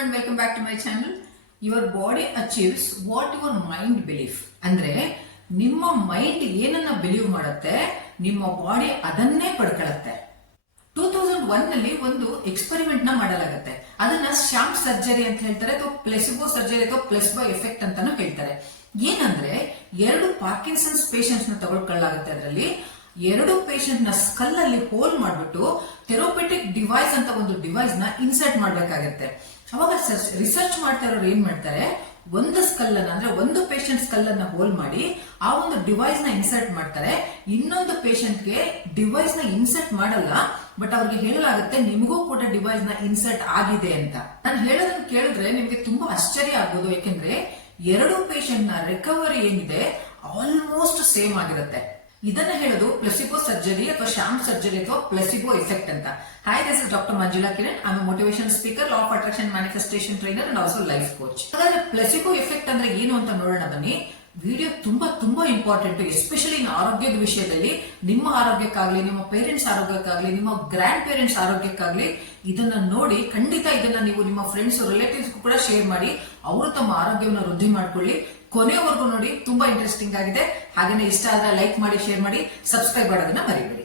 and welcome back to my channel. Your body achieves what your mind believe. ಅಂದ್ರೆ ನಿಮ್ಮ mind ಏನನ್ನ believe ಮಾಡುತ್ತೆ ನಿಮ್ಮ ಬಾಡಿ ಅದನ್ನೇ ಪಡ್ಕೊಳ್ಳುತ್ತೆ. 2001 ನಲ್ಲಿ ಒಂದು ಎಕ್ಸ್ಪೆರಿಮೆಂಟ್ ನ ಮಾಡಲಾಗುತ್ತೆ. ಅದನ್ನ ಶಾಂಪ್ ಸರ್ಜರಿ ಅಂತ ಹೇಳ್ತಾರೆ ಅಥವಾ ಪ್ಲೆಸಿಬೋ ಸರ್ಜರಿ ಅಥವಾ ಪ್ಲೆಸ್ಬೋ ಎಫೆಕ್ಟ್ ಅಂತಾನು ಹೇಳ್ತಾರೆ. ಏನಂದ್ರೆ ಎರಡು ಪಾರ್ಕಿನ್ಸನ್ಸ್ ಪೇಷಂಟ್ಸ್ ನ ತಗೊಳ್ಕೊಳ್ಳಾಗುತ್ತೆ. ಅದರಲ್ಲಿ ಎರಡು ಪೇಷಂಟ್ ನ ಸ್ಕಲ್ ಅಲ್ಲಿ ಹೋಲ್ ಮಾಡ್ಬಿಟ್ಟು ಥೆರಪೆಟಿಕ್ ಡಿವೈಸ್ ಅಂತ ಒಂದು ಡಿವೈಸ್ ನ ಇನ್ಸರ್ಟ್ ಮಾಡ್ಬೇಕಾಗತ್ತೆ. ಅವಾಗ ರಿಸರ್ಚ್ ಮಾಡ್ತಾ ಇರೋರು ಏನ್ ಮಾಡ್ತಾರೆ, ಒಂದು ಸ್ಕಲ್ ಅನ್ನ ಅಂದ್ರೆ ಒಂದು ಪೇಷಂಟ್ ಸ್ಕಲ್ ಅನ್ನ ಹೋಲ್ ಮಾಡಿ ಆ ಒಂದು ಡಿವೈಸ್ ನ ಇನ್ಸರ್ಟ್ ಮಾಡ್ತಾರೆ. ಇನ್ನೊಂದು ಪೇಷಂಟ್ ಗೆ ಡಿವೈಸ್ ನ ಇನ್ಸರ್ಟ್ ಮಾಡಲ್ಲ, ಬಟ್ ಅವ್ರಿಗೆ ಹೇಳಲಾಗುತ್ತೆ ನಿಮಗೂ ಕೂಡ ಡಿವೈಸ್ ನ ಇನ್ಸರ್ಟ್ ಆಗಿದೆ ಅಂತ. ನಾನು ಹೇಳೋದನ್ನ ಕೇಳಿದ್ರೆ ನಿಮ್ಗೆ ತುಂಬಾ ಆಶ್ಚರ್ಯ ಆಗ್ಬೋದು, ಯಾಕೆಂದ್ರೆ ಎರಡು ಪೇಷಂಟ್ ನ ರಿಕವರಿ ಏನಿದೆ ಆಲ್ಮೋಸ್ಟ್ ಸೇಮ್ ಆಗಿರುತ್ತೆ. ಇದನ್ನ ಹೇಳೋದು ಪ್ಲೆಸಿಬೋ ಸರ್ಜರಿ ಅಥವಾ ಶಾಂಪ್ ಸರ್ಜರಿ ಅಥವಾ ಪ್ಲೆಸಿಬೋ ಎಫೆಕ್ಟ್ ಅಂತ. Hi, this is doctor Manjula Kiran. I am motivation speaker, law of attraction manifestation trainer and also life coach. ಹಾಗಾದ್ರೆ ಪ್ಲೆಸಿಬೋ ಎಫೆಕ್ಟ್ ಅಂದ್ರೆ ಏನು ಅಂತ ನೋಡೋಣ ಬನ್ನಿ. ವಿಡಿಯೋ ತುಂಬಾ ಇಂಪಾರ್ಟೆಂಟ್, ಎಸ್ಪೆಷಲಿ ಆರೋಗ್ಯದ ವಿಷಯದಲ್ಲಿ. ನಿಮ್ಮ ಆರೋಗ್ಯಕ್ಕಾಗ್ಲಿ, ನಿಮ್ಮ ಪೇರೆಂಟ್ಸ್ ಆರೋಗ್ಯಕ್ಕಾಗ್ಲಿ, ನಿಮ್ಮ ಗ್ರ್ಯಾಂಡ್ ಪೇರೆಂಟ್ಸ್ ಆರೋಗ್ಯಕ್ಕಾಗ್ಲಿ ಇದನ್ನ ನೋಡಿ ಖಂಡಿತ ಇದನ್ನ ನೀವು ನಿಮ್ಮ ಫ್ರೆಂಡ್ಸ್ ರಿಲೇಟಿವ್ಸ್ ಕೂಡ ಶೇರ್ ಮಾಡಿ ಅವರು ತಮ್ಮ ಆರೋಗ್ಯವನ್ನು ವೃದ್ಧಿ ಮಾಡ್ಕೊಳ್ಳಿ. ಕೊನೆಯವರೆಗೂ ನೋಡಿ, ತುಂಬಾ ಇಂಟ್ರೆಸ್ಟಿಂಗ್ ಆಗಿದೆ. ಹಾಗೇನೆ ಇಷ್ಟ ಆದ್ರೆ ಲೈಕ್ ಮಾಡಿ, ಶೇರ್ ಮಾಡಿ, ಸಬ್ಸ್ಕ್ರೈಬ್ ಮಾಡೋದನ್ನ ಮರಿಬೇಡಿ.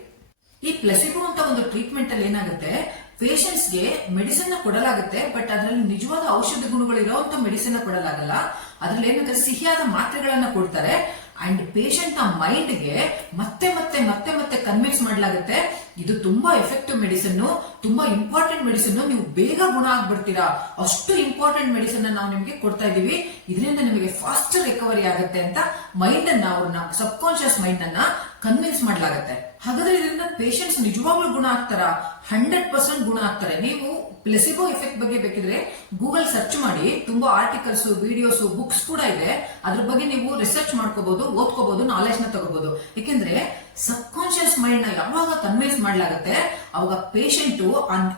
ಈ ಪ್ಲೆಸಿಬೋ ಅಂತ ಒಂದು ಟ್ರೀಟ್ಮೆಂಟ್ ಅಲ್ಲಿ ಏನಾಗುತ್ತೆ, ಪೇಷಂಟ್ಸ್ ಗೆ ಮೆಡಿಸಿನ್ ನ ಕೊಡಲಾಗುತ್ತೆ, ಬಟ್ ಅದರಲ್ಲಿ ನಿಜವಾದ ಔಷಧ ಗುಣಗಳು ಇರೋಂತ ಮೆಡಿಸಿನ್ ನ ಕೊಡಲಾಗಲ್ಲ. ಅದ್ರಲ್ಲಿ ಏನಂದ್ರೆ ಸಿಹಿಯಾದ ಮಾತ್ರೆಗಳನ್ನ ಕೊಡ್ತಾರೆ. ಅಂಡ್ ಪೇಷಂಟ್ ನ ಮೈಂಡ್ ಗೆ ಮತ್ತೆ ಮತ್ತೆ ಮತ್ತೆ ಮತ್ತೆ ಕನ್ವಿನ್ಸ್ ಮಾಡಲಾಗುತ್ತೆ ಇದು ತುಂಬಾ ಎಫೆಕ್ಟಿವ್ ಮೆಡಿಸಿನ್, ತುಂಬಾ ಇಂಪಾರ್ಟೆಂಟ್ ಮೆಡಿಸಿನ್, ನೀವು ಬೇಗ ಗುಣ ಆಗ್ಬಿಡ್ತೀರಾ, ಅಷ್ಟು ಇಂಪಾರ್ಟೆಂಟ್ ಮೆಡಿಸಿನ್ ನಾವು ನಿಮ್ಗೆ ಕೊಡ್ತಾ ಇದೀವಿ, ಇದರಿಂದ ನಿಮಗೆ ಫಾಸ್ಟ್ ರಿಕವರಿ ಆಗುತ್ತೆ ಅಂತ ಮೈಂಡ್ ಅನ್ನ, ಅವ್ರನ್ನ ಸಬ್ ಕಾನ್ಶಿಯಸ್ ಮೈಂಡ್ ಅನ್ನ ಕನ್ವಿನ್ಸ್ ಮಾಡ್ಲಾಗತ್ತೆ. ಹಾಗಾದ್ರೆ ಇದರಿಂದ ಪೇಷಂಟ್ಸ್ ನಿಜವಾಗ್ಲೂ ಗುಣ ಆಗ್ತಾರ? 100% ಗುಣ ಆಗ್ತಾರೆ. ನೀವು ಪ್ಲೆಸಿಬೋ ಎಫೆಕ್ಟ್ ಬಗ್ಗೆ ಬೇಕಿದ್ರೆ ಗೂಗಲ್ ಸರ್ಚ್ ಮಾಡಿ, ತುಂಬಾ ಆರ್ಟಿಕಲ್ಸ್, ವಿಡಿಯೋಸ್, ಬುಕ್ಸ್ ಕೂಡ ಇದೆ. ಅದ್ರ ಬಗ್ಗೆ ನೀವು ರಿಸರ್ಚ್ ಮಾಡ್ಕೋಬಹುದು, ಓದ್ಕೋಬಹುದು, ನಾಲೆಜ್ ನ ತಗೋಬಹುದು. ಯಾಕೆಂದ್ರೆ ಸಬ್ ಕಾನ್ಶಿಯಸ್ ಮೈಂಡ್ ನ ಯಾವಾಗ ಕನ್ವಿನ್ಸ್ ಮಾಡ್ಲಾಗತ್ತೆ ಅವಾಗ ಪೇಷಂಟ್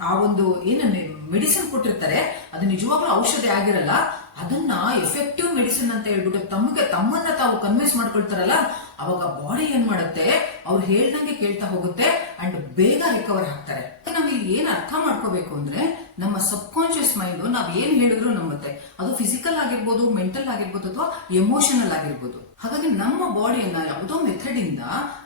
ಆ ಒಂದು ಏನು ಮೆಡಿಸಿನ್ ಕೊಟ್ಟಿರ್ತಾರೆ ಅದು ನಿಜವಾಗ್ಲೂ ಔಷಧಿ ಆಗಿರಲ್ಲ, ಅದನ್ನ ಎಫೆಕ್ಟಿವ್ ಮೆಡಿಸಿನ್ ಅಂತ ಹೇಳ್ಬಿಟ್ಟು ತಮ್ಮನ್ನ ತಾವು ಕನ್ವಿನ್ಸ್ ಮಾಡ್ಕೊಳ್ತಾರಲ್ಲ, ಅವಾಗ ಬಾಡಿ ಏನ್ ಮಾಡುತ್ತೆ, ಅವ್ರು ಹೇಳ್ದಂಗೆ ಕೇಳ್ತಾ ಹೋಗುತ್ತೆ ಅಂಡ್ ಬೇಗ ರಿಕವರ್ ಆಗ್ತಾರೆ. ನಾವ್ ಇಲ್ಲಿ ಏನ್ ಅರ್ಥ ಮಾಡ್ಕೋಬೇಕು ಅಂದ್ರೆ, ನಮ್ಮ ಸಬ್ ಕಾನ್ಶಿಯಸ್ ಮೈಂಡ್ ನಾವ್ ಏನ್ ಹೇಳಿದ್ರು ನಂಬುತ್ತೆ. ಅದು ಫಿಸಿಕಲ್ ಆಗಿರ್ಬೋದು, ಮೆಂಟಲ್ ಆಗಿರ್ಬೋದು, ಅಥವಾ ಎಮೋಷನಲ್ ಆಗಿರ್ಬೋದು. ಹಾಗಾಗಿ ನಮ್ಮ ಬಾಡಿಯನ್ನ ಯಾವುದೋ ಮೆಥಡ್ ಇಂದ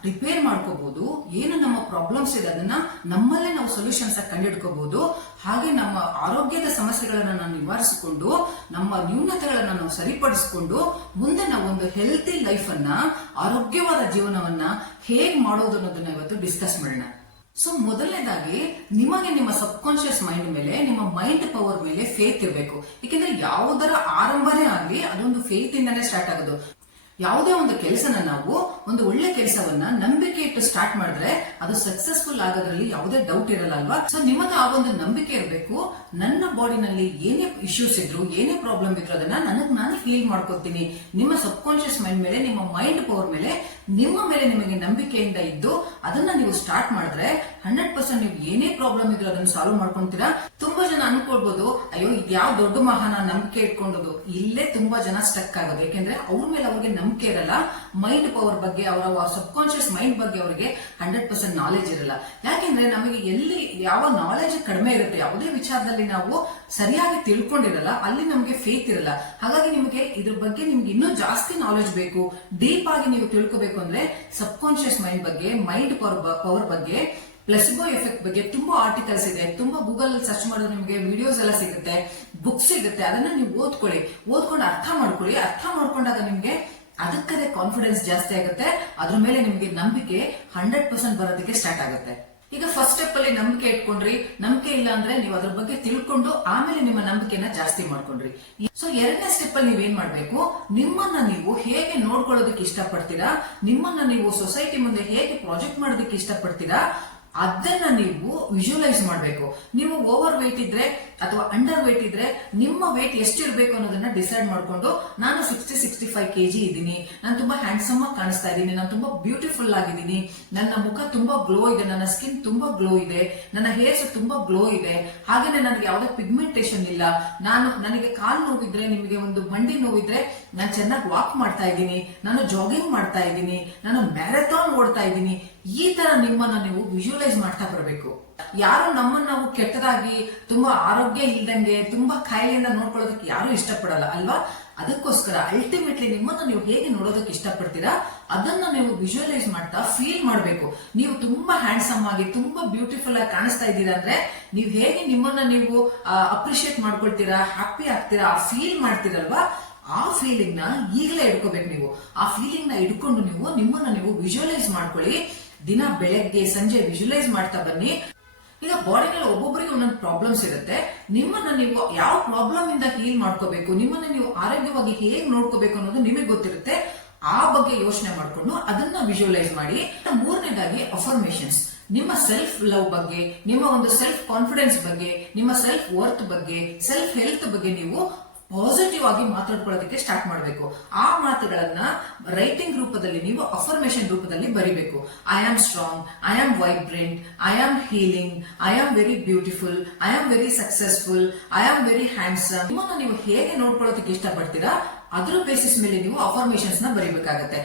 ರಿಪೇರ್ ಮಾಡ್ಕೋಬಹುದು. ಏನು ನಮ್ಮ ಪ್ರಾಬ್ಲಮ್ಸ್ ಇದೆ ಅದನ್ನ ನಮ್ಮಲ್ಲೇ ನಾವು ಸೊಲ್ಯೂಷನ್ಸ್ ಕಂಡುಹಿಡ್ಕೋಬಹುದು. ಹಾಗೆ ನಮ್ಮ ಆರೋಗ್ಯದ ಸಮಸ್ಯೆಗಳನ್ನ ನಾವು ನಿವಾರಿಸಿಕೊಂಡು, ನಮ್ಮ ನ್ಯೂನತೆಗಳನ್ನ ನಾವು ಸರಿಪಡಿಸಿಕೊಂಡು, ಮುಂದೆ ನಾವು ಒಂದು ಹೆಲ್ತಿ ಲೈಫ್ ಅನ್ನ, ಆರೋಗ್ಯವಾದ ಜೀವನವನ್ನ ಹೇಗ್ ಮಾಡೋದು ಅನ್ನೋದನ್ನ ಇವತ್ತು ಡಿಸ್ಕಸ್ ಮಾಡೋಣ. ಸೊ ಮೊದಲನೇದಾಗಿ ನಿಮಗೆ ನಿಮ್ಮ ಸಬ್ ಕಾನ್ಶಿಯಸ್ ಮೈಂಡ್ ಮೇಲೆ, ನಿಮ್ಮ ಮೈಂಡ್ ಪವರ್ ಮೇಲೆ ಫೇತ್ ಇರಬೇಕು. ಯಾಕೆಂದ್ರೆ ಯಾವುದರ ಆರಂಭನೇ ಆಗ್ಲಿ ಅದೊಂದು ಫೇತ್ ಇಂದಾನೆ ಸ್ಟಾರ್ಟ್ ಆಗೋದು. ಯಾವುದೇ ಒಂದು ಕೆಲಸನ ನಾವು, ಒಂದು ಒಳ್ಳೆ ಕೆಲಸವನ್ನ ನಂಬಿಕೆ ಇಟ್ಟು ಸ್ಟಾರ್ಟ್ ಮಾಡಿದ್ರೆ ಅದು ಸಕ್ಸಸ್ಫುಲ್ ಆಗೋದ್ರಲ್ಲಿ ಯಾವುದೇ ಡೌಟ್ ಇರಲ್ಲ ಅಲ್ವಾ. ಸೊ ನಿಮಗೆ ಆ ಒಂದು ನಂಬಿಕೆ ಇರಬೇಕು, ನನ್ನ ಬಾಡಿನಲ್ಲಿ ಏನೇ ಇಶ್ಯೂಸ್ ಇದ್ರು, ಏನೇ ಪ್ರಾಬ್ಲಮ್ ಇದ್ರು ಅದನ್ನ ನಾನು ಫೀಲ್ ಮಾಡ್ಕೊತೀನಿ. ನಿಮ್ಮ ಸಬ್ ಕಾನ್ಶಿಯಸ್ ಮೈಂಡ್ ಮೇಲೆ, ನಿಮ್ಮ ಮೈಂಡ್ ಪವರ್ ಮೇಲೆ, ನಿಮ್ಮ ಮೇಲೆ ನಿಮಗೆ ನಂಬಿಕೆಯಿಂದ ಇದ್ದು ಅದನ್ನ ನೀವು ಸ್ಟಾರ್ಟ್ ಮಾಡಿದ್ರೆ 100% ನೀವು ಏನೇ ಪ್ರಾಬ್ಲಮ್ ಇದ್ರು ಅದನ್ನ ಸಾಲ್ವ್ ಮಾಡ್ಕೊಂತೀರಾ. ತುಂಬಾ ಜನ ಅನ್ಕೊಳ್ಬಹುದು, ಅಯ್ಯೋ ಇದ್ಯಾವ ದೊಡ್ಡ ಮಹಾನ ನಂಬಿಕೆ ಇಟ್ಕೊಂಡೋದು. ಇಲ್ಲೇ ತುಂಬಾ ಜನ ಸ್ಟಕ್ ಆಗೋದು. ಯಾಕೆಂದ್ರೆ ಅವ್ರ ಮೇಲೆ ಅವ್ರಿಗೆ ನಂಬಿಕೆ ಇರಲ್ಲ, ಮೈಂಡ್ ಪವರ್ ಬಗ್ಗೆ, ಅವರ ಸಬ್ ಕಾನ್ಶಿಯಸ್ ಮೈಂಡ್ ಬಗ್ಗೆ ಅವರಿಗೆ 100% ನಾಲೆಜ್ ಇರಲ್ಲ. ಯಾಕೆಂದ್ರೆ ನಮಗೆ ಎಲ್ಲಿ ಯಾವ ನಾಲೆಜ್ ಕಡಿಮೆ ಇರುತ್ತೆ, ಯಾವುದೇ ವಿಚಾರದಲ್ಲಿ ನಾವು ಸರಿಯಾಗಿ ತಿಳ್ಕೊಂಡಿರಲ್ಲ, ಅಲ್ಲಿ ನಮಗೆ ಫೇತ್ ಇರಲ್ಲ. ಹಾಗಾಗಿ ನಿಮಗೆ ಇದ್ರ ಬಗ್ಗೆ ನಿಮ್ಗೆ ಇನ್ನೂ ಜಾಸ್ತಿ ನಾಲೆಜ್ ಬೇಕು, ಡೀಪ್ ಆಗಿ ನೀವು ತಿಳ್ಕೋಬೇಕು ಅಂದ್ರೆ ಸಬ್ ಕಾನ್ಶಿಯಸ್ ಮೈಂಡ್ ಬಗ್ಗೆ, ಮೈಂಡ್ ಪವರ್ ಬಗ್ಗೆ, ಪ್ಲೆಸಿಬೋ ಎಫೆಕ್ಟ್ ಬಗ್ಗೆ ತುಂಬಾ ಆರ್ಟಿಕಲ್ಸ್ ಇದೆ. ತುಂಬಾ ಗೂಗಲ್ ಸರ್ಚ್ ಮಾಡಿದ್ರೆ ನಿಮಗೆ ವಿಡಿಯೋಸ್ ಎಲ್ಲ ಸಿಗುತ್ತೆ, ಬುಕ್ಸ್ ಸಿಗುತ್ತೆ. ಅದನ್ನ ನೀವು ಓದ್ಕೊಂಡು ಅರ್ಥ ಮಾಡ್ಕೊಳ್ಳಿ. ಅರ್ಥ ಮಾಡ್ಕೊಂಡಾಗ ನಿಮ್ಗೆ ಅದಕ್ಕದೇ ಕಾನ್ಫಿಡೆನ್ಸ್ ಜಾಸ್ತಿ ಆಗುತ್ತೆ. ಅದ್ರ ಮೇಲೆ ನಿಮ್ಗೆ ನಂಬಿಕೆ 100% ಬರೋದಕ್ಕೆ ಸ್ಟಾರ್ಟ್ ಆಗುತ್ತೆ. ಈಗ ಫಸ್ಟ್ ಸ್ಟೆಪ್ ಅಲ್ಲಿ ನಂಬಿಕೆ ಇಟ್ಕೊಂಡ್ರಿ, ನಂಬಿಕೆ ಇಲ್ಲ ಅಂದ್ರೆ ನೀವು ಅದ್ರ ಬಗ್ಗೆ ತಿಳ್ಕೊಂಡು ಆಮೇಲೆ ನಿಮ್ಮ ನಂಬಿಕೆನ ಜಾಸ್ತಿ ಮಾಡ್ಕೊಂಡ್ರಿ. ಸೊ ಎರಡನೇ ಸ್ಟೆಪ್ ಅಲ್ಲಿ ನೀವೇನ್ ಮಾಡ್ಬೇಕು, ನಿಮ್ಮನ್ನ ನೀವು ಹೇಗೆ ನೋಡ್ಕೊಳ್ಳೋದಕ್ಕೆ ಇಷ್ಟಪಡ್ತೀರಾ, ನಿಮ್ಮನ್ನ ನೀವು ಸೊಸೈಟಿ ಮುಂದೆ ಹೇಗೆ ಪ್ರಾಜೆಕ್ಟ್ ಮಾಡೋದಕ್ಕೆ ಇಷ್ಟಪಡ್ತೀರಾ, ಅದನ್ನ ನೀವು ವಿಜುವಲೈಸ್ ಮಾಡಬೇಕು. ನೀವು ಓವರ್ ವೇಟ್ ಇದ್ರೆ ಅಥವಾ ಅಂಡರ್ ವೇಟ್ ಇದ್ರೆ ನಿಮ್ಮ ವೇಟ್ ಎಷ್ಟಿರ್ಬೇಕು ಅನ್ನೋದನ್ನ ಡಿಸೈಡ್ ಮಾಡ್ಕೊಂಡು, ನಾನು 60-65 kg ಇದ್ದೀನಿ, ನಾನು ತುಂಬಾ ಹ್ಯಾಂಡ್ಸಮ್ ಆಗಿ ಕಾಣಿಸ್ತಾ ಇದ್ದೀನಿ, ನಾನು ತುಂಬಾ ಬ್ಯೂಟಿಫುಲ್ ಆಗಿದ್ದೀನಿ, ನನ್ನ ಮುಖ ತುಂಬಾ ಗ್ಲೋ ಇದೆ, ನನ್ನ ಸ್ಕಿನ್ ತುಂಬಾ ಗ್ಲೋ ಇದೆ, ನನ್ನ ಹೇರ್ಸ್ ತುಂಬಾ ಗ್ಲೋ ಇದೆ, ಹಾಗೇನೆ ನನಗೆ ಯಾವುದೇ ಪಿಗ್ಮೆಂಟೇಶನ್ ಇಲ್ಲ, ನನಗೆ ಕಾಲು ನೋವಿದ್ರೆ, ನಿಮಗೆ ಒಂದು ಮಂಡಿ ನೋವಿದ್ರೆ ನಾನು ಚೆನ್ನಾಗಿ ವಾಕ್ ಮಾಡ್ತಾ ಇದ್ದೀನಿ, ನಾನು ಜಾಗಿಂಗ್ ಮಾಡ್ತಾ ಇದ್ದೀನಿ, ನಾನು ಮ್ಯಾರಥಾನ್ ಓಡ್ತಾ ಇದ್ದೀನಿ, ಈ ತರ ನಿಮ್ಮನ್ನ ನೀವು ವಿಜುವಲೈಸ್ ಮಾಡ್ತಾ ಬರಬೇಕು. ಯಾರು ನಮ್ಮನ್ನ ನಾವು ಕೆಟ್ಟದಾಗಿ ತುಂಬಾ ಆರೋಗ್ಯ ಇಲ್ದಂಗೆ ತುಂಬಾ ಕಾಯಿಲೆಯಿಂದ ನೋಡ್ಕೊಳ್ಳೋದಕ್ಕೆ ಯಾರು ಇಷ್ಟಪಡಲ್ಲ ಅಲ್ವಾ? ಅದಕ್ಕೋಸ್ಕರ ಅಲ್ಟಿಮೇಟ್ಲಿ ನಿಮ್ಮನ್ನ ನೀವು ಹೇಗೆ ನೋಡೋದಕ್ಕೆ ಇಷ್ಟಪಡ್ತೀರಾ ಅದನ್ನ ನೀವು ವಿಜುವಲೈಸ್ ಮಾಡ್ತಾ ಫೀಲ್ ಮಾಡಬೇಕು. ನೀವು ತುಂಬಾ ಹ್ಯಾಂಡ್ಸಮ್ ಆಗಿ ತುಂಬಾ ಬ್ಯೂಟಿಫುಲ್ ಆಗಿ ಕಾಣಿಸ್ತಾ ಇದ್ದೀರಾ ಅಂದ್ರೆ ನೀವು ಹೇಗೆ ನಿಮ್ಮನ್ನ ನೀವು ಅಪ್ರಿಶಿಯೇಟ್ ಮಾಡ್ಕೊಳ್ತೀರಾ, ಹ್ಯಾಪಿ ಆಗ್ತೀರಾ, ಫೀಲ್ ಮಾಡ್ತೀರಲ್ವಾ, ಆ ಫೀಲಿಂಗ್ ನ ಈಗಲೇ ಇಟ್ಕೋಬೇಕು. ನೀವು ಆ ಫೀಲಿಂಗ್ ನ ಇಟ್ಕೊಂಡು ನೀವು ನಿಮ್ಮನ್ನ ನೀವು ವಿಜುವಲೈಸ್ ಮಾಡ್ಕೊಳ್ಳಿ. ದಿನ ಬೆಳಗ್ಗೆ ಸಂಜೆ ವಿಜುವಲೈಸ್ ಮಾಡ್ತಾ ಬನ್ನಿ. ಈಗ ಬಾಡಿನಲ್ಲಿ ಒಬ್ಬೊಬ್ಬರಿಗೆ ಒಂದೊಂದು ಪ್ರಾಬ್ಲಮ್ಸ್ ಇರುತ್ತೆ. ನಿಮ್ಮನ್ನ ನೀವು ಯಾವ ಪ್ರಾಬ್ಲಮ್ ಇಂದ ಹೀಲ್ ಮಾಡ್ಕೋಬೇಕು, ನಿಮ್ಮನ್ನ ನೀವು ಆರೋಗ್ಯವಾಗಿ ಹೇಗೆ ನೋಡ್ಕೋಬೇಕು ಅನ್ನೋದು ನಿಮಗೆ ಗೊತ್ತಿರುತ್ತೆ. ಆ ಬಗ್ಗೆ ಯೋಚನೆ ಮಾಡ್ಕೊಂಡು ಅದನ್ನ ವಿಜುವಲೈಸ್ ಮಾಡಿ. ಮೂರನೇದಾಗಿ ಅಫರ್ಮೇಶನ್ಸ್. ನಿಮ್ಮ ಸೆಲ್ಫ್ ಲವ್ ಬಗ್ಗೆ, ನಿಮ್ಮ ಒಂದು ಸೆಲ್ಫ್ ಕಾನ್ಫಿಡೆನ್ಸ್ ಬಗ್ಗೆ, ನಿಮ್ಮ ಸೆಲ್ಫ್ ವರ್ತ್ ಬಗ್ಗೆ, ಸೆಲ್ಫ್ ಹೆಲ್ತ್ ಬಗ್ಗೆ ನೀವು ಪಾಸಿಟಿವ್ ಆಗಿ ಮಾತಾಡ್ಕೊಳ್ಳೋದಕ್ಕೆ ಸ್ಟಾರ್ಟ್ ಮಾಡಬೇಕು. ಆ ಮಾತುಗಳನ್ನ ರೈಟಿಂಗ್ ರೂಪದಲ್ಲಿ ನೀವು ಅಫರ್ಮೇಶನ್ ರೂಪದಲ್ಲಿ ಬರಿಬೇಕು. I am strong, I am vibrant, I am healing, I am very beautiful, I am very successful, I am very handsome. ನಿಮ್ಮನ್ನ ನೀವು ಹೇಗೆ ನೋಡ್ಕೊಳ್ಳೋದಕ್ಕೆ ಇಷ್ಟಪಡ್ತೀರಾ ಅದ್ರ ಬೇಸಿಸ್ ಮೇಲೆ ನೀವು ಅಫರ್ಮೇಶನ್ಸ್ ನ ಬರೀಬೇಕಾಗತ್ತೆ.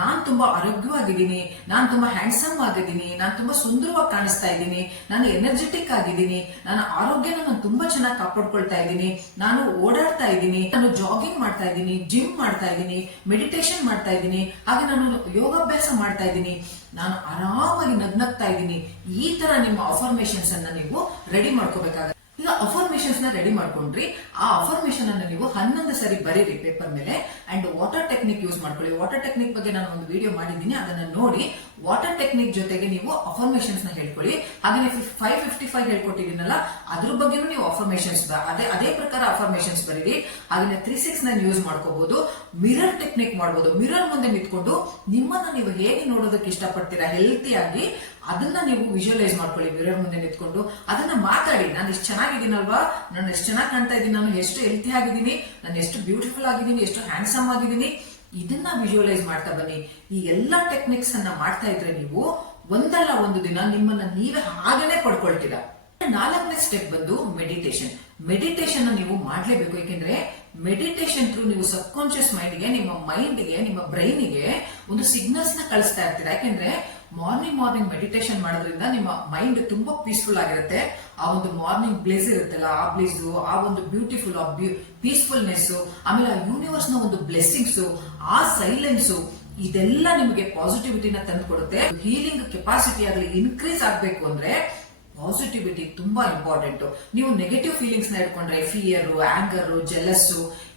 ನಾನ್ ತುಂಬಾ ಆರೋಗ್ಯವಾಗಿದ್ದೀನಿ, ನಾನ್ ತುಂಬಾ ಹ್ಯಾಂಡ್ಸಮ್ ಆಗಿದ್ದೀನಿ, ನಾನ್ ತುಂಬಾ ಸುಂದರವಾಗಿ ಕಾಣಿಸ್ತಾ ಇದ್ದೀನಿ, ನಾನು ಎನರ್ಜೆಟಿಕ್ ಆಗಿದ್ದೀನಿ, ನನ್ನ ಆರೋಗ್ಯನ ನಾನು ತುಂಬಾ ಚೆನ್ನಾಗಿ ಕಾಪಾಡ್ಕೊಳ್ತಾ ಇದ್ದೀನಿ, ನಾನು ಓಡಾಡ್ತಾ ಇದ್ದೀನಿ, ನಾನು ಜಾಗಿಂಗ್ ಮಾಡ್ತಾ ಇದ್ದೀನಿ, ಜಿಮ್ ಮಾಡ್ತಾ ಇದ್ದೀನಿ, ಮೆಡಿಟೇಷನ್ ಮಾಡ್ತಾ ಇದ್ದೀನಿ, ಹಾಗೆ ನಾನು ಯೋಗಾಭ್ಯಾಸ ಮಾಡ್ತಾ ಇದ್ದೀನಿ, ನಾನು ಆರಾಮಾಗಿ ನಗ್ನಗ್ತಾ ಇದ್ದೀನಿ. ಈ ತರ ನಿಮ್ಮ ಅಫರ್ಮೇಶನ್ಸ್ ಅನ್ನ ನೀವು ರೆಡಿ ಮಾಡ್ಕೋಬೇಕಾಗತ್ತೆ. ಈಗ ಅಫರ್ಮೇಶನ್ಸ್ ನ ರೆಡಿ ಮಾಡ್ಕೊಂಡ್ರಿ, ಆ ಅಫರ್ಮೇಶನ್ ಅನ್ನ ನೀವು 11 ಸರಿ ಬರೀರಿ ಪೇಪರ್ ಮೇಲೆ. ಅಂಡ್ ವಾಟರ್ ಟೆಕ್ನಿಕ್ ಯೂಸ್ ಮಾಡ್ಕೊಳ್ಳಿ. ವಾಟರ್ ಟೆಕ್ನಿಕ್ ಬಗ್ಗೆ ನಾನು ಒಂದು ವಿಡಿಯೋ ಮಾಡಿದ್ದೀನಿ, ಅದನ್ನ ನೋಡಿ. ವಾಟರ್ ಟೆಕ್ನಿಕ್ ಜೊತೆಗೆ ನೀವು ಅಫರ್ಮೇಶನ್ಸ್ ನ ಹೇಳ್ಕೊಳ್ಳಿ. ಹಾಗೆ 555 ಹೇಳ್ಕೊಟ್ಟಿದ್ದೀನಲ್ಲ ಅದ್ರ ಬಗ್ಗೆನೂ ನೀವು ಅಫರ್ಮೇಶನ್ಸ್ ಅದೇ ಪ್ರಕಾರ ಅಫರ್ಮೇಶನ್ಸ್ ಬರೀರಿ. ಹಾಗೆ 369 ಯೂಸ್ ಮಾಡ್ಕೋಬಹುದು. ಮಿರರ್ ಟೆಕ್ನಿಕ್ ಮಾಡಬಹುದು. ಮಿರರ್ ಮುಂದೆ ನಿಂತ್ಕೊಂಡು ನಿಮ್ಮನ್ನ ನೀವು ಹೇಗೆ ನೋಡೋದಕ್ಕೆ ಇಷ್ಟಪಡ್ತೀರಾ ಹೆಲ್ತಿಯಾಗಿ ಅದನ್ನ ನೀವು ವಿಜುವಲೈಸ್ ಮಾಡ್ಕೊಳ್ಳಿ. ಮಿರರ್ ಮುಂದೆ ನಿಂತ್ಕೊಂಡು ಅದನ್ನ ಮಾತಾಡಿ. ನಾನು ಎಷ್ಟು ಚೆನ್ನಾಗಿದ್ದೀನಲ್ವಾ, ನಾನು ಎಷ್ಟು ಚೆನ್ನಾಗಿ ಕಾಣ್ತಾ ಇದ್ದೀನಿ, ನಾನು ಎಷ್ಟು ಹೆಲ್ತಿ ಆಗಿದ್ದೀನಿ, ನಾನು ಎಷ್ಟು ಬ್ಯೂಟಿಫುಲ್ ಆಗಿದ್ದೀನಿ, ಎಷ್ಟು ಹ್ಯಾಂಡ್ಸಮ್ ಆಗಿದ್ದೀನಿ, ಇದನ್ನ ವಿಜುವಲೈಸ್ ಮಾಡ್ತಾ ಬನ್ನಿ. ಈ ಎಲ್ಲಾ ಟೆಕ್ನಿಕ್ಸ್ ಅನ್ನ ಮಾಡ್ತಾ ಇದ್ರೆ ನೀವು ಒಂದಲ್ಲ ಒಂದು ದಿನ ನಿಮ್ಮನ್ನ ನೀವೇ ಹಾಗೇನೆ ಪಡ್ಕೊಳ್ತೀರಾ. 4ನೇ ಸ್ಟೆಪ್ ಬಂದು ಮೆಡಿಟೇಷನ್. ಮೆಡಿಟೇಷನ್ ನೀವು ಮಾಡ್ಲೇಬೇಕು. ಯಾಕೆಂದ್ರೆ ಮೆಡಿಟೇಷನ್ ಥ್ರೂ ನೀವು ಸಬ್ ಕಾನ್ಶಿಯಸ್ ಮೈಂಡ್ಗೆ, ನಿಮ್ಮ ಮೈಂಡ್ಗೆ, ನಿಮ್ಮ ಬ್ರೈನ್ಗೆ ಒಂದು ಸಿಗ್ನಲ್ಸ್ ನ ಕಳಿಸ್ತಾ ಇರ್ತೀರಾ. ಯಾಕೆಂದ್ರೆ ಮಾರ್ನಿಂಗ್ ಮೆಡಿಟೇಷನ್ ಮಾಡೋದ್ರಿಂದ ನಿಮ್ಮ ಮೈಂಡ್ ತುಂಬಾ ಪೀಸ್ಫುಲ್ ಆಗಿರುತ್ತೆ. ಆ ಒಂದು ಮಾರ್ನಿಂಗ್ ಬ್ಲೇಸ್ ಇರುತ್ತಲ್ಲ, ಆ ಬ್ಲೇಸ್, ಆ ಒಂದು ಬ್ಯೂಟಿಫುಲ್, ಆ ಪೀಸ್ಫುಲ್ನೆಸ್, ಆಮೇಲೆ ಆ ಯೂನಿವರ್ಸ್ ನ ಒಂದು ಬ್ಲೆಸ್ಸಿಂಗ್ಸ್, ಆ ಸೈಲೆನ್ಸ್, ಇದೆಲ್ಲ ನಿಮಗೆ ಪಾಸಿಟಿವಿಟಿನ ತಂದು ಕೊಡುತ್ತೆ. ಹೀಲಿಂಗ್ ಕೆಪಾಸಿಟಿ ಆಗಲಿ ಇನ್ಕ್ರೀಸ್ ಆಗ್ಬೇಕು ಅಂದ್ರೆ ಪಾಸಿಟಿವಿಟಿ ತುಂಬಾ ಇಂಪಾರ್ಟೆಂಟ್. ನೀವು ನೆಗೆಟಿವ್ ಫೀಲಿಂಗ್ಸ್ ನ ಇಟ್ಕೊಂಡ್ರೆ ಫಿಯರ್, ಆಂಗರ್, ಜೆಲಸ್,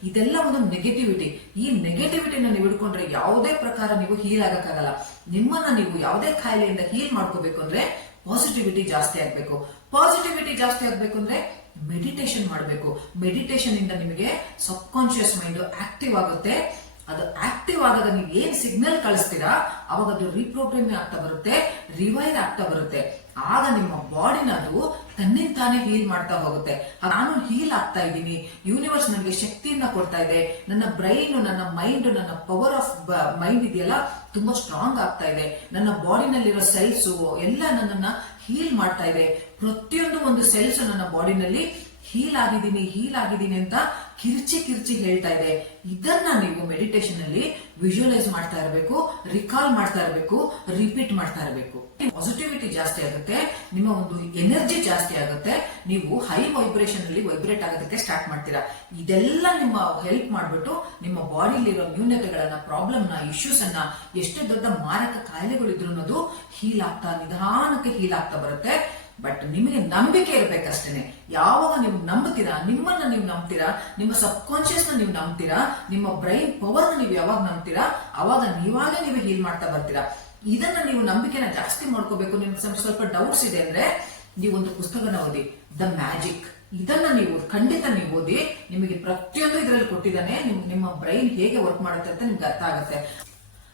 ಇದೆಲ್ಲ ಒಂದು ನೆಗೆಟಿವಿಟಿ. ಈ ನೆಗೆಟಿವಿಟಿನ ನೀವು ಇಟ್ಕೊಂಡ್ರೆ ಯಾವುದೇ ಪ್ರಕಾರ ನೀವು ಹೀಲ್ ಆಗಕ್ಕಾಗಲ್ಲ. ನಿಮ್ಮನ್ನ ನೀವು ಯಾವುದೇ ಕಾಯಿಲೆಯಿಂದ ಹೀಲ್ ಮಾಡ್ಕೋಬೇಕು ಅಂದ್ರೆ ಪಾಸಿಟಿವಿಟಿ ಜಾಸ್ತಿ ಆಗ್ಬೇಕು. ಪಾಸಿಟಿವಿಟಿ ಜಾಸ್ತಿ ಆಗ್ಬೇಕು ಅಂದ್ರೆ ಮೆಡಿಟೇಷನ್ ಮಾಡಬೇಕು. ಮೆಡಿಟೇಷನ್ ಇಂದ ನಿಮಗೆ ಸಬ್ ಕಾನ್ಶಿಯಸ್ ಮೈಂಡ್ ಆಕ್ಟಿವ್ ಆಗುತ್ತೆ. ಅದು ಆಕ್ಟಿವ್ ಆದಾಗ ನೀವು ಏನ್ ಸಿಗ್ನಲ್ ಕಳಿಸ್ತೀರಾ ಅವಾಗ ಅದು ರೀಪ್ರೋಗ್ರಾಮಿಂಗ್ ಆಗ್ತಾ ಬರುತ್ತೆ, ರಿವೈರ್ ಆಗ್ತಾ ಬರುತ್ತೆ. ಆಗ ನಿಮ್ಮ ಬಾಡಿನ ಅದು ತನ್ನಿಂತಾನೆ ಹೀಲ್ ಮಾಡ್ತಾ ಹೋಗುತ್ತೆ. ನಾನು ಹೀಲ್ ಆಗ್ತಾ ಇದ್ದೀನಿ, ಯೂನಿವರ್ಸ್ ನನಗೆ ಶಕ್ತಿಯನ್ನ ಕೊಡ್ತಾ ಇದೆ, ನನ್ನ ಬ್ರೈನ್, ನನ್ನ ಮೈಂಡ್, ನನ್ನ ಪವರ್ ಆಫ್ ಮೈಂಡ್ ಇದೆಯಲ್ಲ ತುಂಬಾ ಸ್ಟ್ರಾಂಗ್ ಆಗ್ತಾ ಇದೆ, ನನ್ನ ಬಾಡಿನಲ್ಲಿರೋ ಸೆಲ್ಸ್ ಎಲ್ಲ ನನ್ನನ್ನ ಹೀಲ್ ಮಾಡ್ತಾ ಇದೆ. ಪ್ರತಿಯೊಂದು ಒಂದು ಸೆಲ್ಸ್ ನನ್ನ ಬಾಡಿನಲ್ಲಿ ಹೀಲ್ ಆಗಿದ್ದೀನಿ ಅಂತ ಕಿರ್ಚಿ ಹೇಳ್ತಾ ಇದೆ. ಇದನ್ನ ನೀವು ಮೆಡಿಟೇಷನ್ ಅಲ್ಲಿ ವಿಜುವಲೈಸ್ ಮಾಡ್ತಾ ಇರಬೇಕು, ರಿಕಾಲ್ ಮಾಡ್ತಾ ಇರಬೇಕು, ರಿಪೀಟ್ ಮಾಡ್ತಾ ಇರಬೇಕು. ಪಾಸಿಟಿವಿಟಿ ಜಾಸ್ತಿ ಆಗುತ್ತೆ, ನಿಮ್ಮ ಒಂದು ಎನರ್ಜಿ ಜಾಸ್ತಿ ಆಗುತ್ತೆ, ನೀವು ಹೈ ವೈಬ್ರೇಷನ್ ಅಲ್ಲಿ ವೈಬ್ರೇಟ್ ಆಗೋದಕ್ಕೆ ಸ್ಟಾರ್ಟ್ ಮಾಡ್ತೀರಾ. ಇದೆಲ್ಲ ನಿಮ್ಮ ಹೆಲ್ಪ್ ಮಾಡ್ಬಿಟ್ಟು ನಿಮ್ಮ ಬಾಡಿಲಿರೋ ನ್ಯೂನತೆಗಳನ್ನ, ಪ್ರಾಬ್ಲಮ್ ನ, ಇಶ್ಯೂಸ್ ಅನ್ನ, ಎಷ್ಟೇ ದೊಡ್ಡ ಮಾರಕ ಕಾಯಿಲೆಗಳಿದ್ರು ಅನ್ನೋದು ಹೀಲ್ ಆಗ್ತಾ, ನಿಧಾನಕ್ಕೆ ಹೀಲ್ ಆಗ್ತಾ ಬರುತ್ತೆ. ಬಟ್ ನಿಮಗೆ ನಂಬಿಕೆ ಇರ್ಬೇಕಷ್ಟೇನೆ. ಯಾವಾಗ ನೀವು ನಂಬ್ತೀರಾ, ನಿಮ್ಮನ್ನ ನೀವು ನಂಬ್ತೀರಾ, ನಿಮ್ಮ ಸಬ್ ಕಾನ್ಶಿಯಸ್ ನ ನೀವು ನಂಬ್ತೀರಾ, ನಿಮ್ಮ ಬ್ರೈನ್ ಪವರ್ ನ ನೀವು ಯಾವಾಗ ನಂಬ್ತೀರಾ ಅವಾಗ ನೀವು ಹೀಲ್ ಮಾಡ್ತಾ ಬರ್ತೀರಾ. ಇದನ್ನ ನೀವು ನಂಬಿಕೆನ ಜಾಸ್ತಿ ಮಾಡ್ಕೋಬೇಕು. ನಿಮ್ಗೆ ಸ್ವಲ್ಪ ಡೌಟ್ಸ್ ಇದೆ ಅಂದ್ರೆ ನೀವೊಂದು ಪುಸ್ತಕನ ಓದಿ, ದ ಮ್ಯಾಜಿಕ್. ಇದನ್ನ ನೀವು ಖಂಡಿತ ನೀವು ಓದಿ. ನಿಮಗೆ ಪ್ರತಿಯೊಂದು ಇದರಲ್ಲಿ ಕೊಟ್ಟಿದ್ದಾನೆ. ನಿಮ್ಮ ಬ್ರೈನ್ ಹೇಗೆ ವರ್ಕ್ ಮಾಡುತ್ತೆ ಅಂತ ನಿಮ್ಗೆ ಅರ್ಥ ಆಗುತ್ತೆ.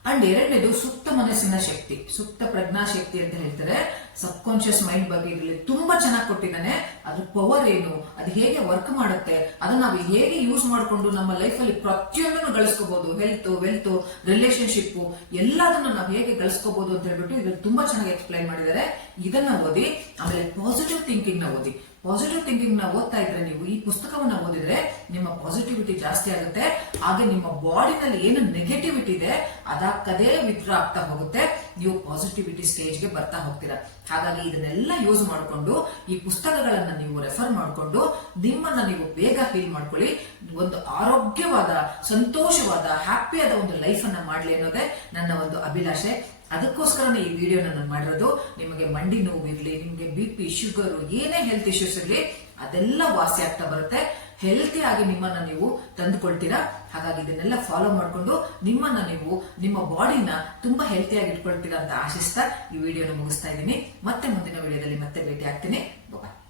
ಅಂಡ್ ಎರಡನೇದು ಸುಪ್ತ ಮನಸ್ಸಿನ ಶಕ್ತಿ, ಸುಪ್ತ ಪ್ರಜ್ಞಾ ಶಕ್ತಿ ಅಂತ ಹೇಳ್ತಾರೆ. ಸಬ್ ಕಾನ್ಶಿಯಸ್ ಮೈಂಡ್ ಬಗ್ಗೆ ಇದರಲ್ಲಿ ತುಂಬಾ ಚೆನ್ನಾಗಿ ಕೊಟ್ಟಿದ್ದಾನೆ. ಅದ್ರ ಪವರ್ ಏನು, ಅದು ಹೇಗೆ ವರ್ಕ್ ಮಾಡುತ್ತೆ, ಅದನ್ನ ನಾವು ಹೇಗೆ ಯೂಸ್ ಮಾಡ್ಕೊಂಡು ನಮ್ಮ ಲೈಫ್ ಅಲ್ಲಿ ಪ್ರತಿಯೊಂದನ್ನು ಗಳಿಸ್ಕೋಬಹುದು. ಹೆಲ್ತ್, ವೆಲ್ತ್, ರಿಲೇಶನ್ಶಿಪ್ ಎಲ್ಲದನ್ನು ನಾವು ಹೇಗೆ ಗಳಿಸ್ಕೋಬಹುದು ಅಂತ ಹೇಳ್ಬಿಟ್ಟು ಇದ್ರಲ್ಲಿ ತುಂಬಾ ಚೆನ್ನಾಗಿ ಎಕ್ಸ್ಪ್ಲೈನ್ ಮಾಡಿದ್ದಾರೆ. ಇದನ್ನ ಓದಿ. ಆಮೇಲೆ ಪಾಸಿಟಿವ್ ಥಿಂಕಿಂಗ್ ನ ಓದಿ. ಪಾಸಿಟಿವ್ ಥಿಂಕಿಂಗ್ ನ ಓದ್ತಾ ಇದ್ರೆ, ನೀವು ಈ ಪುಸ್ತಕವನ್ನ ಓದಿದ್ರೆ ನಿಮ್ಮ ಪಾಸಿಟಿವಿಟಿ ಜಾಸ್ತಿ ಆಗುತ್ತೆ. ಹಾಗೆ ನಿಮ್ಮ ಬಾಡಿನಲ್ಲಿ ಏನು ನೆಗೆಟಿವಿಟಿ ಇದೆ ಅದಕ್ಕದೇ ವಿತ್ಡ್ರಾ ಆಗ್ತಾ ಹೋಗುತ್ತೆ. ನೀವು ಪಾಸಿಟಿವಿಟಿ ಸ್ಟೇಜ್ಗೆ ಬರ್ತಾ ಹೋಗ್ತೀರಾ. ಹಾಗಾಗಿ ಇದನ್ನೆಲ್ಲ ಯೂಸ್ ಮಾಡಿಕೊಂಡು ಈ ಪುಸ್ತಕಗಳನ್ನ ನೀವು ರೆಫರ್ ಮಾಡಿಕೊಂಡು ನಿಮ್ಮನ್ನ ನೀವು ಬೇಗ ಫೀಲ್ ಮಾಡ್ಕೊಳ್ಳಿ. ಒಂದು ಆರೋಗ್ಯವಾದ, ಸಂತೋಷವಾದ, ಹ್ಯಾಪಿಯಾದ ಒಂದು ಲೈಫ್ ಅನ್ನ ಮಾಡ್ಲಿ ಅನ್ನೋದೇ ನನ್ನ ಒಂದು ಅಭಿಲಾಷೆ. ಅದಕ್ಕೋಸ್ಕರನೇ ಈ ವಿಡಿಯೋನ ನಾನು ಮಾಡಿರೋದು. ನಿಮಗೆ ಮಂಡಿ ನೋವು ಇರ್ಲಿ, ನಿಮಗೆ BP, ಶುಗರ್, ಏನೇ ಹೆಲ್ತ್ ಇಶ್ಯೂಸ್ ಇರಲಿ, ಅದೆಲ್ಲ ವಾಸಿ ಆಗ್ತಾ ಬರುತ್ತೆ. ಹೆಲ್ತಿ ಆಗಿ ನಿಮ್ಮನ್ನ ನೀವು ತಂದುಕೊಳ್ತೀರಾ. ಹಾಗಾಗಿ ಇದನ್ನೆಲ್ಲ ಫಾಲೋ ಮಾಡಿಕೊಂಡು ನಿಮ್ಮನ್ನ ನೀವು, ನಿಮ್ಮ ಬಾಡಿನ ತುಂಬಾ ಹೆಲ್ತಿಯಾಗಿ ಇಟ್ಕೊಳ್ತೀರಾ ಅಂತ ಆಶಿಸ್ತಾ ಈ ವಿಡಿಯೋನ ಮುಗಿಸ್ತಾ ಇದ್ದೀನಿ. ಮತ್ತೆ ಮುಂದಿನ ವಿಡಿಯೋದಲ್ಲಿ ಮತ್ತೆ ಭೇಟಿ ಆಗ್ತೀನಿ. ಬಾಯ್.